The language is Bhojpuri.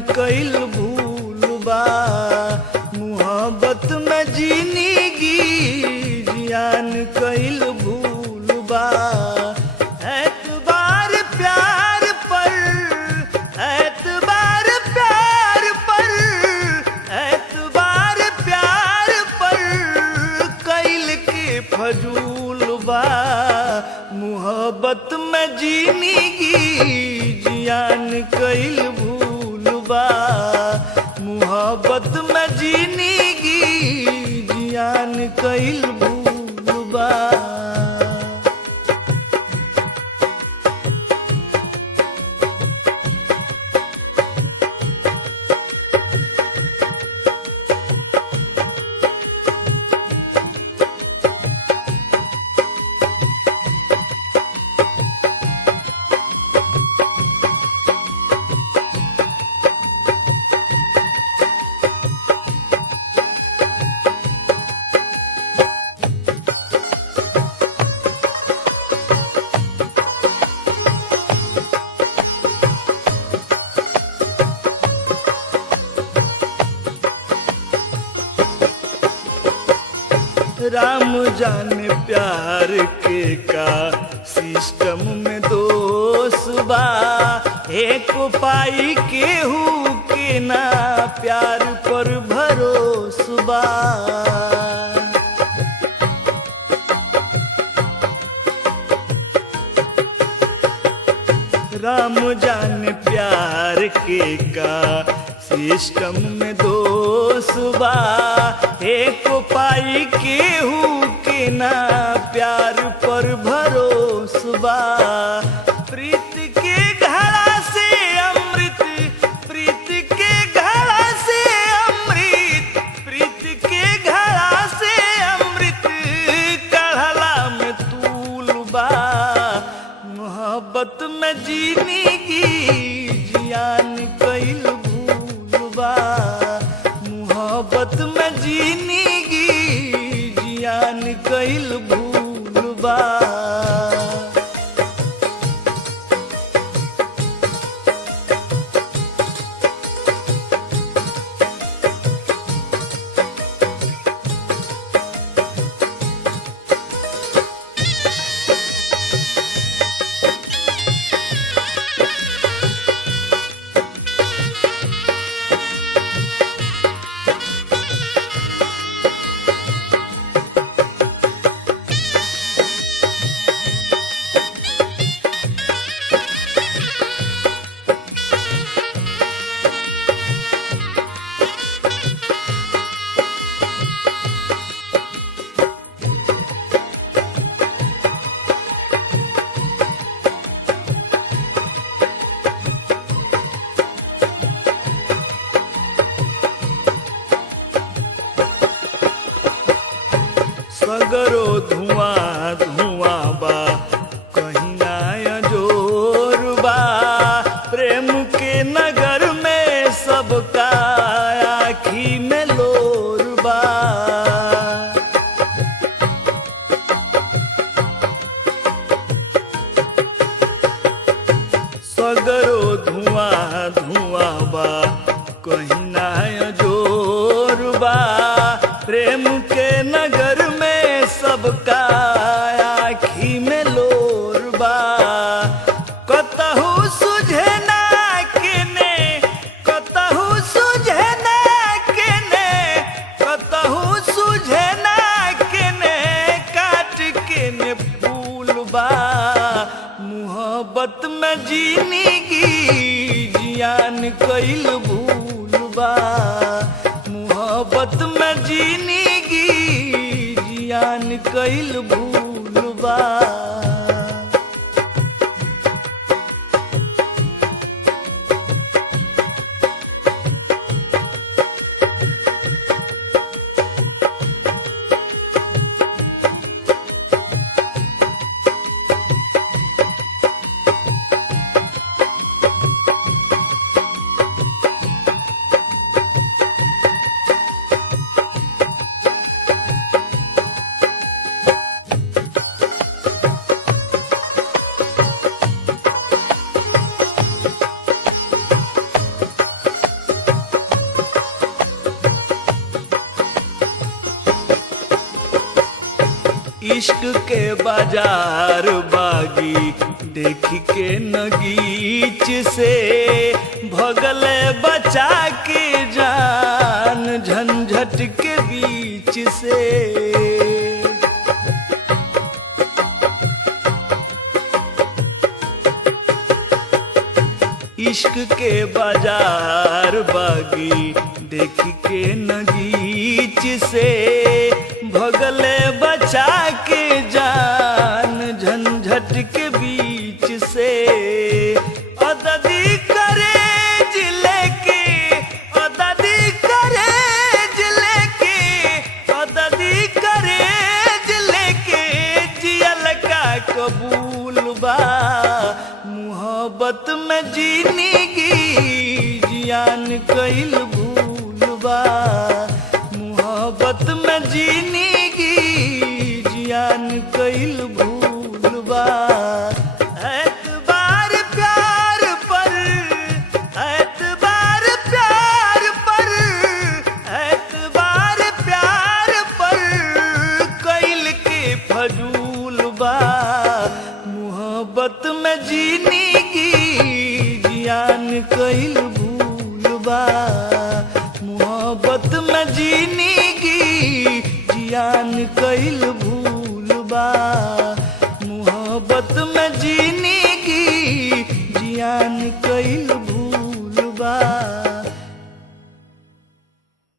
कइल भूल बा। मोहब्बत में जिंदगी जियान कइल भूल बा। एतबार प्यार पर, एतबार प्यार पर, एतबार प्यार पर कइल के फजूल बा। मोहब्बत में जिंदगी जियान कइल भूल बा। मोहब्बत में जिंदगी जियान कइल भूल बा। राम जाने प्यार के का सिस्टम में दोष बा। एक पाई केहू के ना प्यार पर भरोस बा। राम जाने प्यार के का सिस्टम में दोष बा। एक पाई केहू के ना प्यार पर भरोस बा। प्रीत के घड़ा से अमृत, प्रीत के घड़ा से अमृत, प्रीत के घड़ा से अमृत कढ़ला में तूल बा। मोहब्बत में जिंदगी जियान कइल भूल बा। मोहब्बत में जिंदगी जियान कइल भूल बा। सगरो धुआं धुआं बा, कहीं ना अजोर बा। प्रेम के नगर में सबका आँखी में लोर बा। सगरो धुआं धुआं बा, कहीं ना अजोर बा। प्रेम के नगर में सबका आँखी में लोर बा। कतहु सुझे ना केने, कतहु सुझे ना केने, कतहु सुझे ना केने काट केने फूल बा। मोहब्बत में जिंदगी जियान कइल भूल बा। मोहब्बत में जिंदगी जियान कइल भूल बा। के बाजार बागी देख के नगीच से भगले बचा के जान झंझट के बीच से। इश्क के बाजार बागी देख के नगीच से भगले बचा के जान झंझट के बीच से। अददी करे जिले के अददी करे जिले के अददी करे जिले के जियल का कबूल बा। मोहब्बत में जीनीगी जियान कइल भूल बा। मोहब्बत में जीनीगी जियान कइल भूल बा। एतबार प्यार पर एतबार प्यार पर एतबार प्यार पर कइल के फजूल बा। मोहब्बत में जीनीगी जियान कइल भूल बा। मोहब्बत में जीनीगी जियान कइल भूल बा। मोहब्बत में जीनीगी जियान कइल